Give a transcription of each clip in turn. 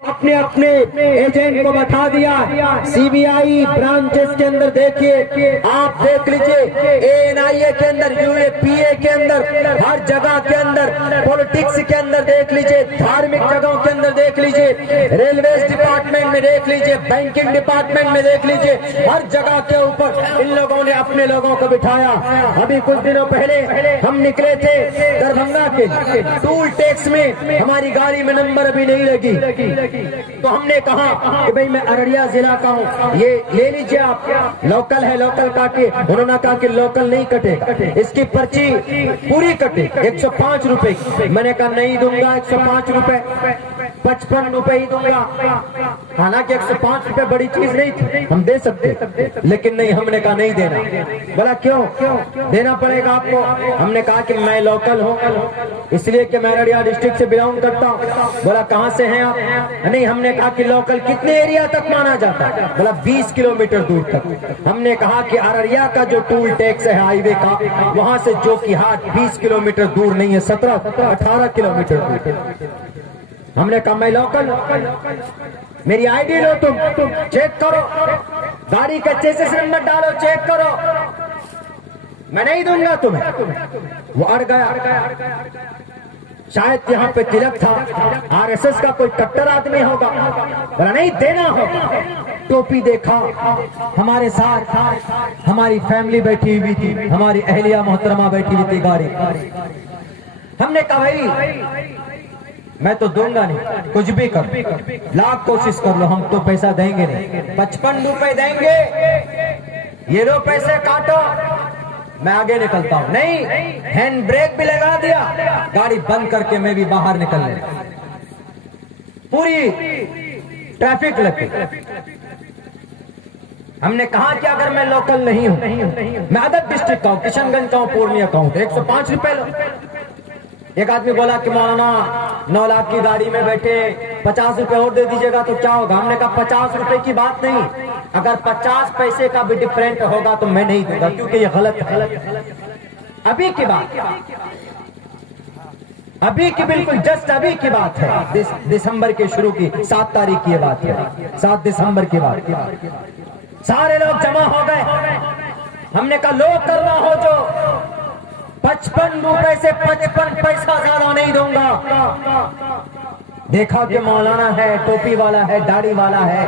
अपने अपने एजेंट को बता दिया। सीबीआई ब्रांचेस के अंदर देखिए, आप देख लीजिए, एएनआईए के अंदर, यूएपीए के अंदर, हर जगह के अंदर, पॉलिटिक्स के अंदर देख लीजिए, धार्मिक जगहों के अंदर देख लीजिए, रेलवे डिपार्टमेंट में देख लीजिए, बैंकिंग डिपार्टमेंट में देख लीजिए, हर जगह के ऊपर इन लोगों ने अपने लोगों को बिठाया। अभी कुछ दिनों पहले हम निकले थे दरभंगा के, टूल टैक्स में हमारी गाड़ी में नंबर अभी नहीं लगी, तो हमने कहा कि भाई मैं अररिया जिला का हूँ, ये ले लीजिए आप, लोकल है, लोकल काटिए। उन्होंने कहा कि लोकल नहीं कटेगा, इसकी पर्ची पूरी कटे 105 रुपए की। मैंने कहा नहीं दूंगा 105 रुपए, 55 रुपए ही दूंगा। हालांकि 105 रुपए बड़ी चीज नहीं थी, हम दे सकते, लेकिन नहीं, हमने कहा नहीं देना। बोला क्यों देना पड़ेगा आपको? हमने कहा कि मैं लोकल हूँ, इसलिए कि मैं अररिया डिस्ट्रिक्ट से बिलोंग करता हूँ। बोला कहाँ से हैं आप? नहीं, हमने कहा कि लोकल कितने एरिया तक माना जाता है? बोला 20 किलोमीटर दूर तक। हमने कहा कि अररिया का जो टूल टैक्स है हाईवे का, वहां से जोकीहाट 20 किलोमीटर दूर नहीं है, 17-18 किलोमीटर दूर। हमने कहा मैं लोकल, मेरी आईडी लो, तुम चेक करो, गाड़ी का चेसिस नंबर डालो, चेक करो, मैं नहीं दूंगा तुम्हें। वो अड़ गया, शायद यहाँ पे तिलक था, आरएसएस का कोई कट्टर आदमी होगा, बोला नहीं देना होगा। टोपी देखा, हमारे साथ हमारी फैमिली बैठी हुई थी, हमारी अहलिया मोहतरमा बैठी हुई थी गाड़ी। हमने कहा भाई मैं तो दूंगा नहीं, कुछ भी कर, लाख कोशिश कर लो, हम तो पैसा देंगे नहीं। 55 रुपए देंगे, ये लो पैसे काटो, मैं आगे निकलता हूं। नहीं, हैंड ब्रेक भी लगा दिया, गाड़ी बंद करके मैं भी बाहर निकल गया। पूरी ट्रैफिक लगी। हमने कहा कि अगर मैं लोकल नहीं हूं, मैं अदर डिस्ट्रिक्ट का हूं, किशनगंज का हूं, पूर्णिया का हूं, तो 105 रुपए लो। एक आदमी बोला कि मौलाना 9 लाख की गाड़ी में बैठे 50 रुपए और दे दीजिएगा तो क्या होगा? हमने कहा 50 रुपए की बात नहीं, अगर 50 पैसे का भी डिफरेंट होगा तो मैं नहीं दूंगा, क्योंकि ये गलत है। अभी की बात, अभी की, बिल्कुल जस्ट अभी की बात है, दिसंबर के शुरू की 7 तारीख की ये बात है, 7 दिसंबर की बात। सारे लोग जमा हो गए। हमने कहा लोग करना हो जो 55 रुपए से 55 पैसा ज्यादा नहीं दूंगा। देखा कि मौलाना है, टोपी वाला है, दाढ़ी वाला है,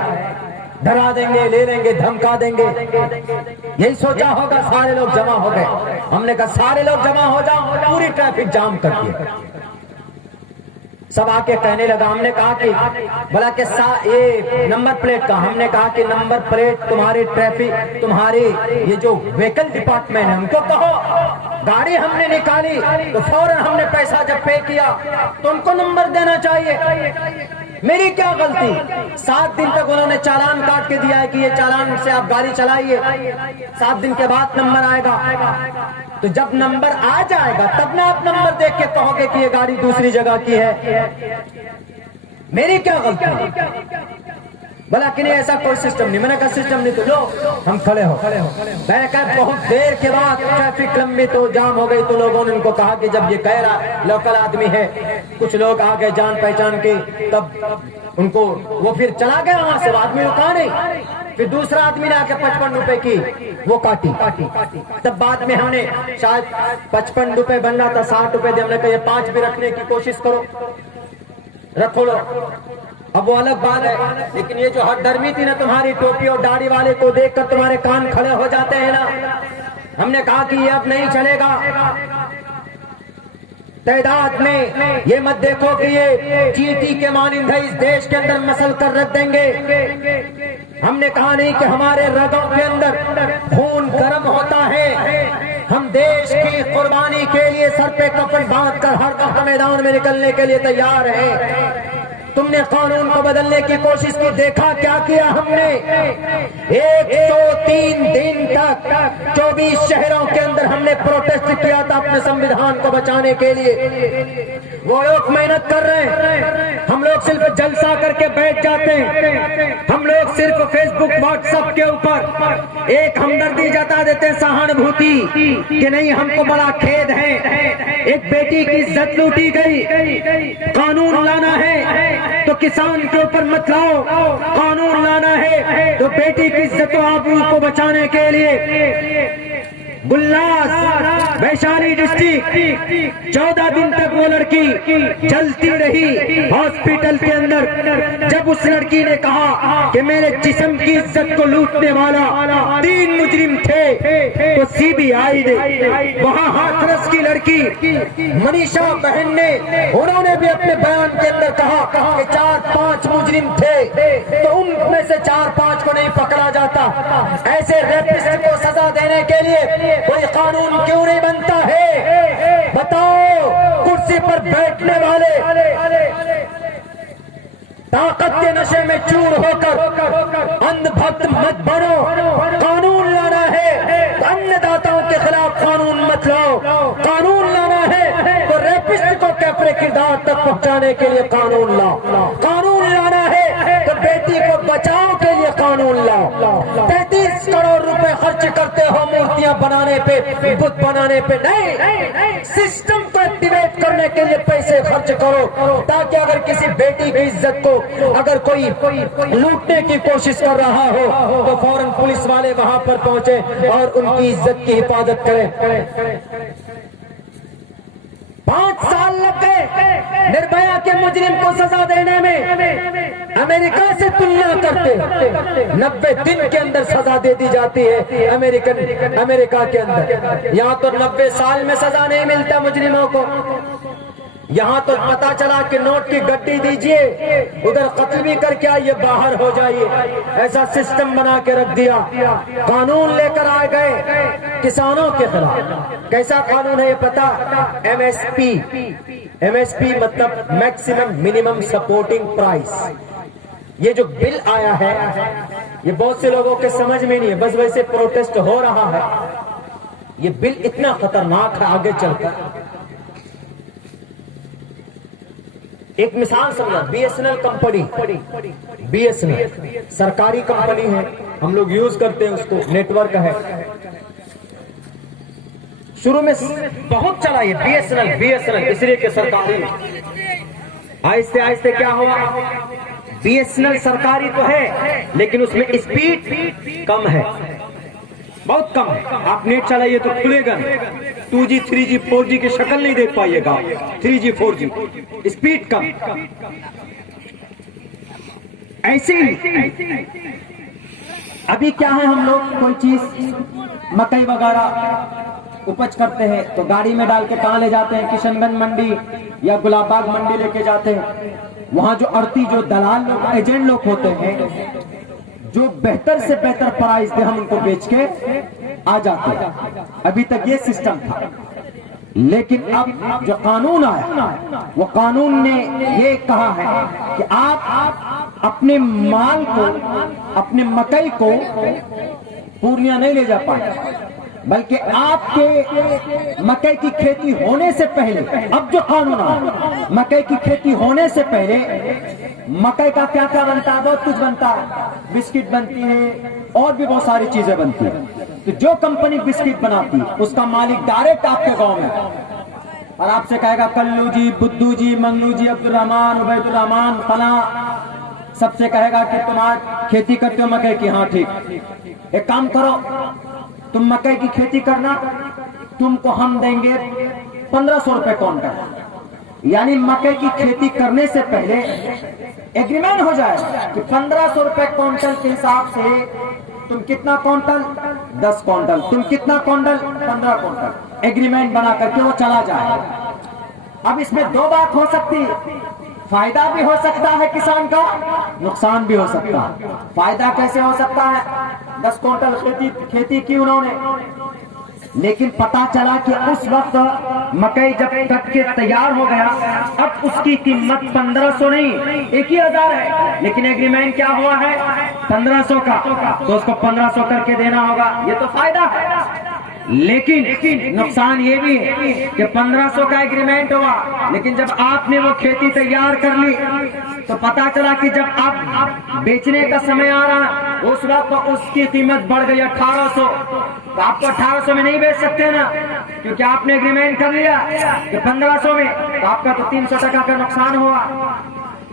डरा देंगे, ले लेंगे, धमका देंगे, यही सोचा होगा। सारे लोग जमा हो गए। हमने कहा सारे लोग जमा हो जाओ, पूरी ट्रैफिक जाम कर दिया। सब आके कहने लगा, हमने कहा कि बोला कि ये नंबर प्लेट का, हमने कहा कि नंबर प्लेट तुम्हारी ट्रैफिक, तुम्हारी ये जो व्हीकल डिपार्टमेंट है उनको कहो। गाड़ी हमने निकाली तो फौरन हमने पैसा जब पे किया तो उनको नंबर देना चाहिए। मेरी क्या गलती? 7 दिन तक उन्होंने चालान काट के दिया है कि ये चालान से आप गाड़ी चलाइए, 7 दिन के बाद नंबर आएगा। तो जब नंबर आ जाएगा तब ना आप नंबर देख के कहोगे कि ये गाड़ी दूसरी जगह की है। मेरी क्या गलती? बोला कि नहीं ऐसा कोई सिस्टम नहीं। मैंने कहा सिस्टम नहीं तो लो, हम खड़े हो। मैंने कहा बहुत देर के बाद ट्रैफिक लंबी तो जाम हो गई, तो लोगों ने उनको कहा कि जब ये कह रहा लोकल आदमी है, कुछ लोग आ गए जान पहचान के, तब उनको वो फिर चला गया वहां से, आदमी रुका नहीं। फिर दूसरा आदमी ने आके 55 रुपए की वो काटी। तब बाद में हमने शायद 55 रुपए बनना था, 60 रुपए दे। हमने कहा ये 5 भी रखने की कोशिश करो, रखो लो। अब वो अलग बात है, लेकिन ये जो हठधर्मी थी ना तुम्हारी टोपी और दाढ़ी वाले को देखकर तुम्हारे कान खड़े हो जाते हैं ना। हमने कहा कि ये अब नहीं चलेगा। तादाद में ये मत देखो कि ये चींटी के मानिंद है, इस देश के अंदर मसल कर रख देंगे। हमने कहा नहीं कि हमारे रगों के अंदर खून गर्म होता है, हम देश की कुर्बानी के लिए सर पे कफन बांध कर हर मैदान में निकलने के लिए तैयार हैं। तुमने कानून को बदलने की कोशिश की, देखा क्या किया हमने? 103 दिन तक 24 शहरों के अंदर हमने प्रोटेस्ट किया था अपने संविधान को बचाने के लिए। वो लोग मेहनत कर रहे हैं, हम लोग सिर्फ जलसा करके बैठ जाते हैं। हम लोग सिर्फ फेसबुक व्हाट्सएप के ऊपर एक हमदर्दी जता देते हैं, सहानुभूति कि नहीं हमको बड़ा खेद है, एक बेटी की इज्जत लूटी गई, कानून लाना है तो किसान के ऊपर मत लाओ, कानून लाना है तो बेटी की इज्जत आबरू को बचाने के लिए। गुल्लास वैशाली डिस्ट्रिक्ट 14 दिन तक वो लड़की जलती रही हॉस्पिटल के अंदर। जब उस लड़की ने कहा कि मेरे जिस्म की इज्जत को लूटने वाला 3 मुजरिम थे, तो सीबीआई ने वहां हाथरस की लड़की मनीषा बहन ने, उन्होंने भी अपने बयान के अंदर कहा कि 4-5 मुजरिम थे, तो उनमें से 4-5 को नहीं पकड़ा जाता। ऐसे रेपिस्ट को सजा देने के लिए कोई कानून क्यों नहीं बनता है? बताओ, कुर्सी पर बैठने वाले ताकत के नशे में चूर होकर अंधभक्त मत बनो। कानून लाना है तो अन्नदाताओं के खिलाफ कानून मत लाओ, कानून लाना है तो रेपिस्ट को कैफरे किरदार तक पहुंचाने के लिए कानून लाओ, कानून लाना है तो बेटी को बचाओ के लिए कानून लाओ। 33 करोड़ रुपए खर्च करते हो मूर्तियां बनाने पे, बुत बनाने पे नहीं, सिस्टम को एक्टिवेट करने के लिए पैसे खर्च करो, ताकि अगर किसी बेटी की इज्जत को अगर कोई लूटने की कोशिश कर रहा हो तो फौरन पुलिस वाले वहां पर पहुंचे और उनकी इज्जत की हिफाजत करें। 5 साल लग गए निर्भया के मुजरिम को सजा देने में। अमेरिका से तुलना करते 90 दिन के अंदर सजा दे दी जाती है अमेरिका के अंदर। यहाँ तो 90 साल में सजा नहीं मिलता मुजरिमों को। यहाँ तो पता चला कि नोट की गड्डी दीजिए, उधर कत्ल भी करके आइए, बाहर हो जाइए, ऐसा सिस्टम बना के रख दिया। कानून लेकर आ गए किसानों के खिलाफ। कैसा कानून है ये पता? एमएसपी मतलब मैक्सिमम मिनिमम सपोर्टिंग प्राइस। ये जो बिल आया है ये बहुत से लोगों के समझ में नहीं है, बस वैसे प्रोटेस्ट हो रहा है। ये बिल इतना खतरनाक है आगे चलकर। एक मिसाल समझा, बीएसएनएल कंपनी, बीएसएनएल सरकारी कंपनी है, हम लोग यूज करते हैं उसको, नेटवर्क है। शुरू में बहुत चला ये बीएसएनएल इसलिए कि सरकारी। आहिस्ते आहिस्ते क्या हुआ, बीएसएनएल सरकारी तो है लेकिन उसमें स्पीड कम है, बहुत कम है। आप नेट चलाइए तो खुलेगा नहीं, 2G 3G 4G की शक्ल नहीं देख पाइएगा, 3G 4G स्पीड कम। ऐसे ही अभी क्या है, हम लोग कोई चीज मकई वगैरह उपज करते हैं तो गाड़ी में डाल के कहाँ ले जाते हैं? किशनगंज मंडी या गुलाबबाग मंडी लेके जाते हैं। वहां जो आड़ती, जो दलाल लोग, एजेंट लोग होते हैं, जो बेहतर से बेहतर प्राइस दे हम उनको बेच के आ जाते हैं। अभी तक ये सिस्टम था, लेकिन अब जो कानून आया वो कानून ने ये कहा है कि आप अपने माल को, अपने मकई को पूर्णिया नहीं ले जा पाए, बल्कि आपके मकई की खेती होने से पहले, अब जो कानून आया, मकई की खेती होने से पहले मकई का क्या क्या बनता है? बहुत कुछ बनता है, बिस्किट बनती है और भी बहुत सारी चीजें बनती है। तो जो कंपनी बिस्किट बनाती है उसका मालिक डायरेक्ट आपके गांव में और आपसे कहेगा कल्लू जी, बुद्धू जी, मंगलू जी, अब्दुल रहमान, उबैदुल रहमान, फला, सबसे कहेगा कि तुम आज खेती करते हो मकई की? हाँ ठीक, एक काम करो, तुम मकई की खेती करना, तुमको हम देंगे 1500 रुपए क्विंटल। यानी मकई की खेती करने से पहले एग्रीमेंट हो जाए कि 1500 रुपए क्विंटल के हिसाब से तुम कितना क्विंटल? 10 क्विंटल। तुम कितना क्विंटल? 15 क्विंटल। एग्रीमेंट बना करके वो चला जाए। अब इसमें दो बात हो सकती है, फायदा भी हो सकता है किसान का, नुकसान भी हो सकता है। फायदा कैसे हो सकता है? 10 क्विंटल खेती की उन्होंने, لیکن پتا چلا کہ اس وقت مکئی جب کٹ کے تیار ہو گیا اب اس کی قیمت 1500 نہیں 1000 ہے، لیکن ایگریمنٹ کیا ہوا ہے 1500 کا، تو اس کو 1500 کر کے دینا ہوگا، یہ تو فائدہ ہے۔ لیکن نقصان یہ بھی ہے کہ 1500 کا ایگریمنٹ ہوا، لیکن جب آپ نے وہ کھیتی تیار کر لی تو پتا چلا کہ جب آپ بیچنے کا سمے آ رہا اس وقت اس کی قیمت بڑھ گئی 1800، تو آپ کو 1800 میں نہیں بیچ سکتے نا، کیونکہ آپ نے ایگریمنٹ کر لیا کہ 1500 میں، تو آپ کا تو 300% کا نقصان ہوا۔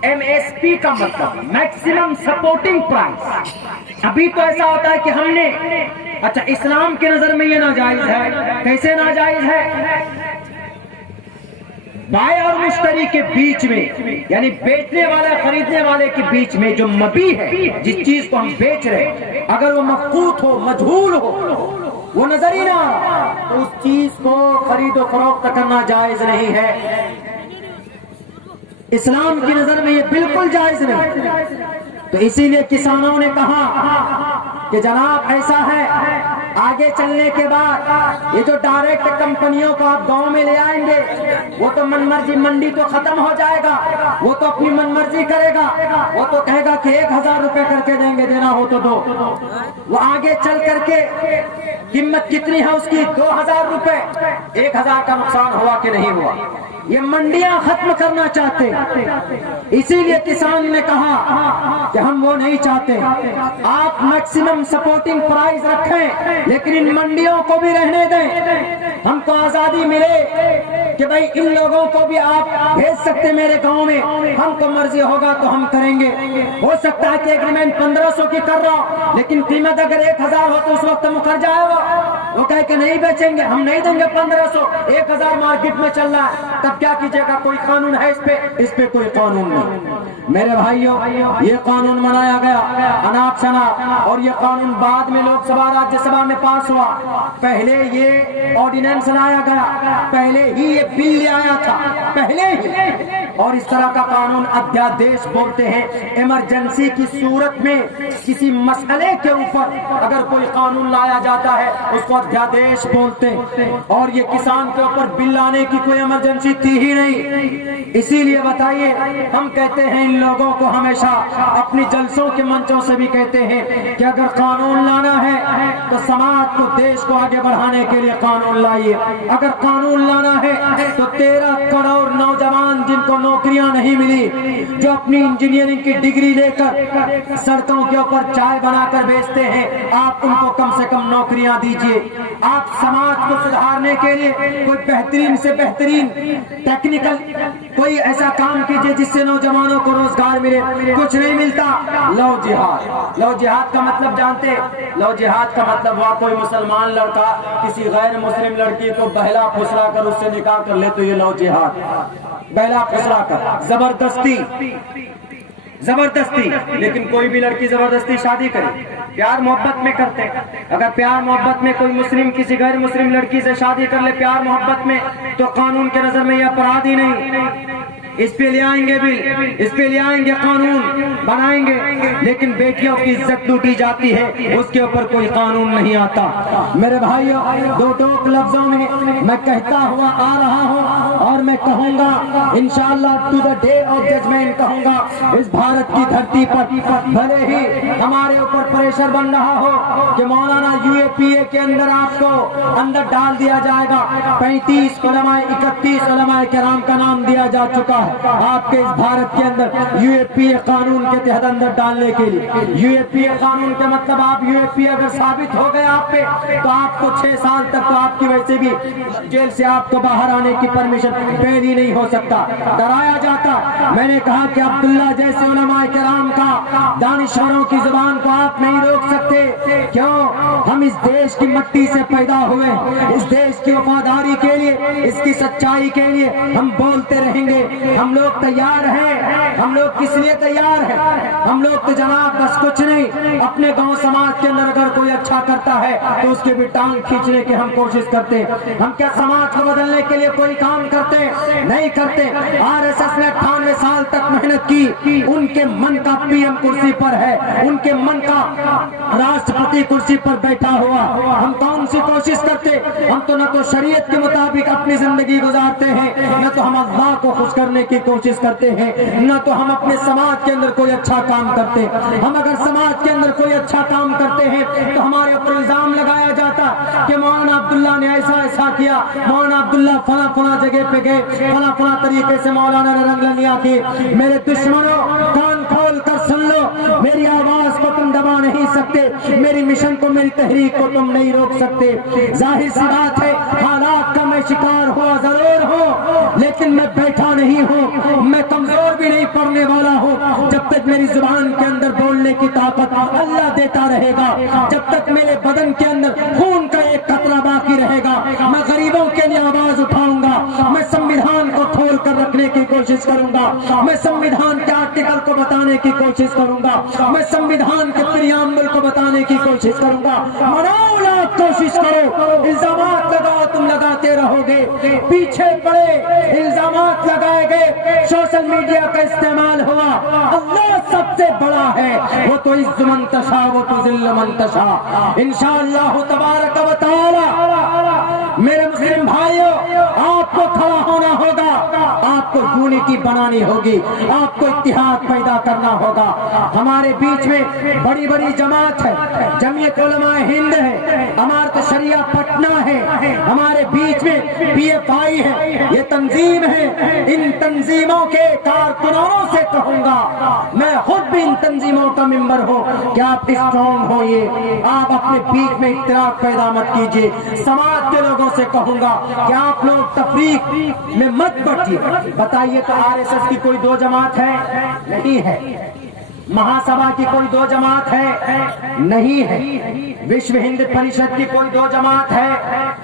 ایم ایس پی کا مطلب میکسیمم سپورٹنگ پرائس۔ ابھی تو ایسا ہوتا ہے کہ ہم نے اچھا اسلام کی نظر میں یہ ناجائز ہے، کیسے ناجائز ہے؟ بائع اور مشتری کے بیچ میں، یعنی بیچنے والے خریدنے والے کے بیچ میں جو مبیع ہے، جس چیز کو ہم بیچ رہے ہیں، اگر وہ مفقود ہو، مجہول ہو، وہ نظر ہی نہ آ، تو اس چیز کو خرید و فروخت کرنا جائز نہیں ہے۔ اسلام کی نظر میں یہ بالکل جائز نہیں۔ تو اسی لیے کسانوں نے کہا کہ جناب ایسا ہے، آگے چلنے کے بعد یہ جو ڈائریکٹ کمپنیوں کو آپ گاؤں میں لے آئیں گے، وہ تو من مرضی، منڈی تو ختم ہو جائے گا، وہ تو اپنی من مرضی کرے گا، وہ تو کہے گا کہ 1000 روپے کر کے دیں گے، دینا ہو تو دو۔ وہ آگے چل کر کے قیمت کتنی ہے اس کی 2000 روپے، 1000 کا نقصان ہوا کہ نہیں ہوا؟ یہ منڈیاں ختم کرنا چاہتے، اسی لیے کسان نے کہا کہ ہم وہ نہیں چاہتے، آپ میکسیمم سپورٹنگ پرائز رکھیں لیکن ان منڈیوں کو بھی رہنے دیں، ہم کو آزادی ملے کہ بھئی ان لوگوں کو بھی آپ بھیج سکتے میرے گاؤں میں، ہم کو مرضی ہوگا تو ہم کریں گے۔ ہو سکتا ہے کہ ایگریمنٹ 1500 کی کر رہا لیکن قیمت اگر 1000 ہو تو اس وقت مکر جائے گا، وہ کہے کہ نہیں بیچیں گے، ہم نہیں دیں گے 1500، 1000 مارکیٹ میں چل رہا ہے، تب کیا کیجئے گا؟ کوئی قانون ہے اس پہ کوئی قانون نہیں۔ میرے بھائیوں، یہ قانون بنایا گیا اناپ شناپ، اور یہ قانون بعد میں لوک سبھا راجیہ سبھا میں پاس ہوا، پہلے یہ آرڈیننس لایا گیا، پہلے ہی یہ بل لے آیا تھا، پہلے ہی۔ اور اس طرح کا قانون ادھیادیش بولتے ہیں، ایمرجنسی کی صورت میں کسی مسئلے کے اوپر اگر کوئی قانون لایا جاتا ہے اس کو ادھیادیش بولتے ہیں، اور یہ کسان کے اوپر بل لانے کی کوئی ایمرجنسی تھی ہی نہیں۔ اسی لیے بتائیے، ہم کہتے ہیں ان لوگوں کو ہمیشہ اپنی جلسوں کے منچوں سے بھی کہتے ہیں کہ اگر قانون لانا ہے تو سماج کو، دیش کو آگے بڑھانے کے لیے قانون لائیے۔ اگر قانون لانا ہے تو 13 کروڑ نوجوان جن کو نوکریاں نہیں ملی، جو اپنی انجینئرنگ کی ڈگری لے کر سڑکوں کے اوپر چائے بنا کر بیچتے ہیں، آپ ان کو کم سے کم نوکریاں دیجیے۔ آپ سماج کو سدھارنے کے لیے کوئی بہترین سے بہترین ٹیکنیکل کوئی ایسا کام کیجیے جس سے نوجوانوں کو روزگار ملے۔ کچھ نہیں ملتا، لو جہاد۔ لو جہاد کا مطلب جانتے؟ لو جہاد کا مطلب ہوا کوئی مسلمان لڑکا کسی غیر مسلم لڑکی کو بہلا پھسلا کر اس سے نکاح کر لے تو یہ لو جہاد، بہلا پھسلا کر، زبردستی۔ لیکن کوئی بھی لڑکی زبردستی شادی کرے، پیار محبت میں کرتے، اگر پیار محبت میں کوئی مسلم کسی غیر مسلم لڑکی سے شادی کر لے پیار محبت میں، تو قانون کے نظر میں یہ اپرادھ ہی نہیں۔ اس پہ لے آئیں گے بل، اس پہ لے آئیں گے قانون بنائیں گے، لیکن بیٹیوں کی عزت لوٹی جاتی ہے، اس کے اوپر کوئی قانون نہیں آتا۔ میرے بھائیوں، دو ٹوک لفظوں میں میں کہتا ہوا آ رہا ہوں، اور میں کہوں گا انشاءاللہ to the day of judgment کہوں گا، اس بھارت کی دھرتی پر بھلے ہی ہمارے اوپر پریشر بن رہا ہو کہ مولانا UAPA کے اندر آپ کو اندر ڈال دیا جائے گا، 35 علماء 31 علماء کرام کا نام دیا جا چکا ہے آپ کے اس بھارت کے اندر UAPA قانون کے تحت اندر ڈالنے کے لیے۔ UAPA قانون کا مطلب آپ UAPA اگر ثابت ہو گیا آپ پہ تو آپ کو 6 سال تک تو آپ کی وجہ سے بھی جیل سے آپ کو باہر آنے کی پرمیشن بیل ہی نہیں ہو سکتا، ڈرایا جاتا۔ میں نے کہا کہ عبداللہ جیسے علماء کرام کا، دانشوروں کی زبان کو آپ نہیں روک سکتے، کیوں؟ ہم اس دیش کی مٹی سے پیدا ہوئے، اس دیش کی وفاداری کے لیے، اس کی سچائی کے لیے ہم بولتے رہیں گے۔ ہم لوگ تیار ہیں، ہم لوگ کس لیے تیار ہیں؟ ہم لوگ تو جناب بس کچھ نہیں، اپنے گاؤں سماج کے اندر اگر کوئی اچھا کرتا ہے تو اس کے بھی ٹانگ کھینچنے کی ہم کوشش کرتے ہیں۔ ہم کیا سماج کو بدلنے کے لیے کوئی کام کرتے؟ نہیں کرتے۔ हैं आरएसएस ने 98 साल तक मेहनत की, उनके मन का पीएम कुर्सी पर है, उनके मन का राष्ट्रपति कुर्सी पर बैठा हुआ। हम कौन सी कोशिश करते? हम तो न तो शरीयत के मुताबिक अपनी जिंदगी गुजारते हैं, न तो हम अल्लाह को खुश करने की कोशिश करते हैं, न तो हम अपने समाज के अंदर कोई अच्छा काम करते। हम अगर समाज के अंदर कोई अच्छा काम करते हैं तो हमारे ऊपर इल्जाम लगाया जाता कि मौलाना अब्दुल्ला ने ऐसा ऐसा किया, मौलाना अब्दुल्ला फला फला जगह पे गए, फला फला तरीके से मौलाना ने रंगलिया की। मेरे दुश्मनों, कान खोल कर सुन लो, मेरी आवाज को तुम दबा नहीं सकते, मेरी मिशन को, मेरी तहरीक को तुम नहीं रोक सकते। जाहिर सी बात है, हालात का मैं शिकार हुआ जरूर हूँ, लेकिन मैं बैठा नहीं हूँ, मैं कमजोर भी नहीं पड़ने वाला हूँ। जब तक मेरी जुबान के अंदर बोलने की ताकत अल्लाह देता रहेगा, जब तक मेरे बदन के अंदर खून का एक कतरा बाकी रहेगा, मैं गरीबों के लिए आवाज उठाऊंगा, मैं संविधान को खोल कर रखने की कोशिश करूंगा, मैं संविधान के आर्टिकल को बताने की कोशिश करूंगा, मैं संविधान के प्रियम्बल को बताने की कोशिश करूंगा। मनाओ, कोशिश करो, इल्जामात लगाओ, तुम लगाते रहोगे, पीछे पड़े, इल्जामात लगाए गए, सोशल मीडिया का इस्तेमाल हुआ। अल्लाह सबसे बड़ा है, वो तो इज्ज मंतशा, वो तो जिल्ल मंतशा। इंशाअल्लाह तबारक व तआला मेरे मुस्लिम भाइयों, आपको खड़ा होना होगा, आपको यूनिटी बनानी होगी, आपको इत्तेहाद पैदा करना होगा। हमारे बीच में बड़ी बड़ी जमात है, जमीयत उलमाए हिंद है, अमारत शरिया पटना है, हमारे बीच में पीएफआई है, ये तंजीम है। इन तंजीमों के कारकुनों से कहूंगा, मैं खुद भी इन तंजीमों का मेंबर हूँ कि आप स्ट्रॉन्ग होइए, आप अपने बीच में इख्तिलाफ पैदा मत कीजिए। समाज के लोगों से कहूंगा कि आप लोग तफरीक में मत बढ़िए। बताइए तो आरएसएस की कोई दो जमात है? नहीं है। महासभा की कोई दो जमात है? नहीं है। विश्व हिंद परिषद की कोई दो जमात है?